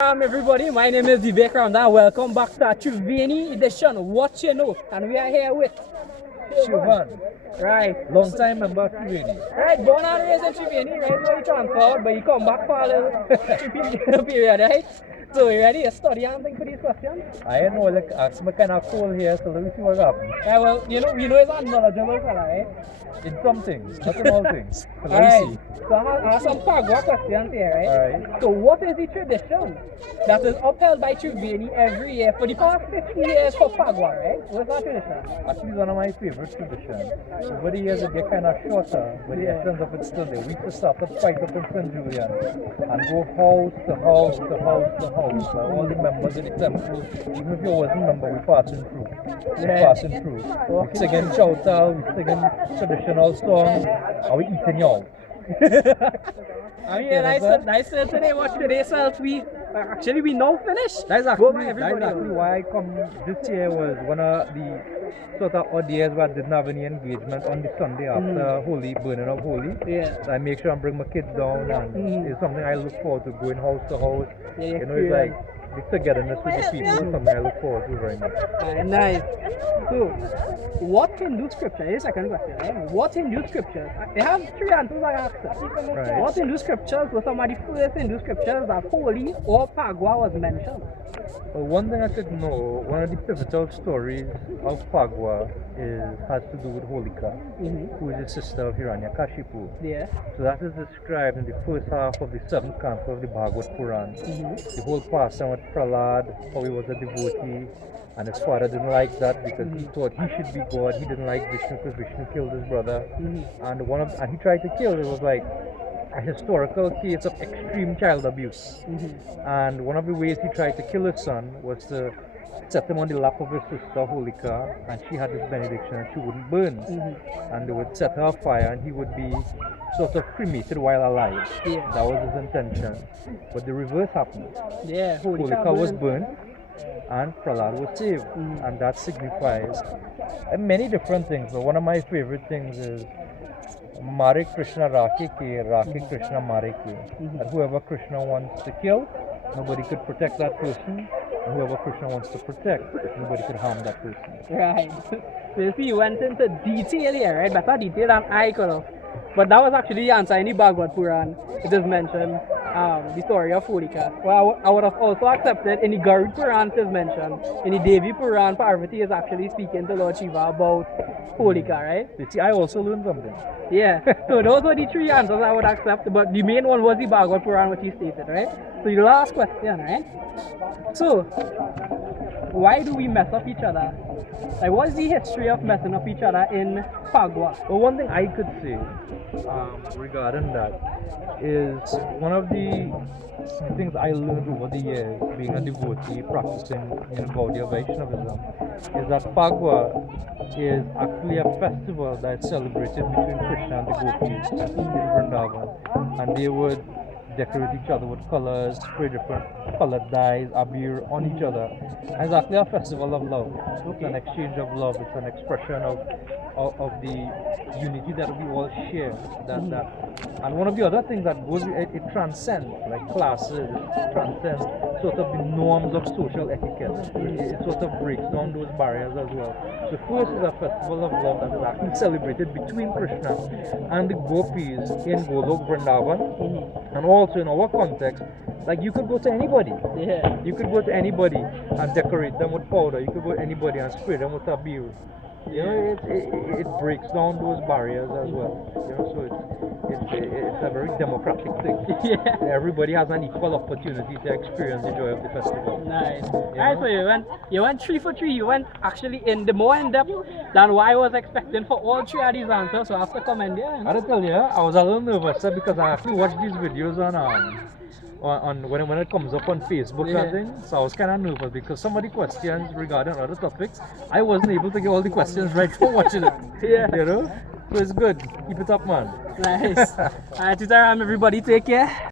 Everybody, my name is Vivek Randa. Welcome back to our Triveni edition. What you know? And we are here with Shivan. right. Long time member Triveni. Right, born and raised in Triveni, right? So you transferred, but you come back for a little period, right? So you ready to study anything for these questions? I don't know, like, ask me kind of cool here, so let me see what happens. Yeah, well, we know it's a knowledgeable fella, right? In some things, not in all things. So let Alright, me see. so I have some Pagwa questions here, right? Alright. So what is the tradition that is upheld by Triveni every year for the past 50 years for Pagwa, right? What's that tradition? Actually, one of my favorite traditions. Over the years, it get kind of shorter, but the essence of it still there. We used to start up fight up in St. Julian and go house to house to house to house. All the members of the temple, even if you wasn't a member, we passing through. Passing through. We singing chowtal, we singing traditional songs, and we eating y'all. I mean, I said today, watch the results. We now finished. That's actually why I come this year was one of the sort of odd years where I didn't have any engagement on the Sunday after Holy, burning of Holy. Yeah. So I make sure I bring my kids down, and it's something I look forward to, going house to house. Yeah, It's like the togetherness with the people is something I look forward to very much. Nice. So, what Hindu scripture? This is the second question, right? What Hindu scriptures? I have three answers I asked. Right. What Hindu scriptures were some of the first Hindu scriptures that Holy or Pagwa was mentioned? Well, one thing I could know, one of the pivotal stories of Pagwa has to do with Holika, who is the sister of Hiranyakashipu. Yeah. So that is described in the first half of the seventh canto of the Bhagavad Puran. The whole passing with Prahlad, how he was a devotee, and his father didn't like that because he thought he should be God. He didn't like Vishnu because Vishnu killed his brother, and he tried to kill. It was like a historical case of extreme child abuse. And one of the ways he tried to kill his son was to set him on the lap of his sister Holika, and she had this benediction and she wouldn't burn. And they would set her afire and he would be sort of cremated while alive. Yeah. That was his intention. But the reverse happened. Yeah. Holika was burnt and Prahlad was saved. And that signifies many different things, but one of my favorite things is Mare Krishna Rakhe Ke, Rakhe Krishna Mare Ke. That whoever Krishna wants to kill, nobody could protect that person. And whoever Krishna wants to protect, nobody could harm that person. Right. So you see, you went into detail here, right? Better detail than I could have. But that was actually the answer in the Bhagavad Puran. It just mentioned the story of Holika. Well, I would have also accepted in the Garud Puran it is mentioned. In the Devi Puran, Parvati is actually speaking to Lord Shiva about Holika, right? You see, I also learned something. Yeah. So those were the three answers I would accept, but the main one was the Bhagavad Puran, which he stated, right? So the last question, right? So, why do we mess up each other? Like, what is the history of messing up each other in Pagwa? Well, one thing I could say regarding that is one of the things I learned over the years, being a devotee, practicing Gaudiya Vaishnavism, is that Pagwa is actually a festival that is celebrated between Krishna and the gopis in Vrindavan, and they would decorate each other with colors, spray different colored dyes, abir on each other. And it's actually a festival of love. It's an exchange of love. It's an expression of the unity that we all share. And one of the other things that goes, it transcends like classes, it transcends sort of the norms of social etiquette. It sort of breaks down those barriers as well. So first is a festival of love that is actually celebrated between Krishna and the gopis in Golok Vrindavan. And also in our context, like you could go to anybody. Yeah. You could go to anybody and decorate them with powder. You could go to anybody and spray them with abir. You know, it breaks down those barriers as well. You know, so it's a very democratic thing. Yeah. Everybody has an equal opportunity to experience the joy of the festival. Nice. Alright, so you went 3 for 3. You went actually in the more in depth than what I was expecting for all three of these answers. So I have to commend you. I gotta tell you, I was a little nervous because I actually watched these videos on when it comes up on Facebook and things. So I was kind of nervous because some of the questions regarding other topics, I wasn't able to get all the questions right for watching it. Yeah. You know? So it's good. Keep it up, man. Nice. Alright, Tutaram, everybody, take care.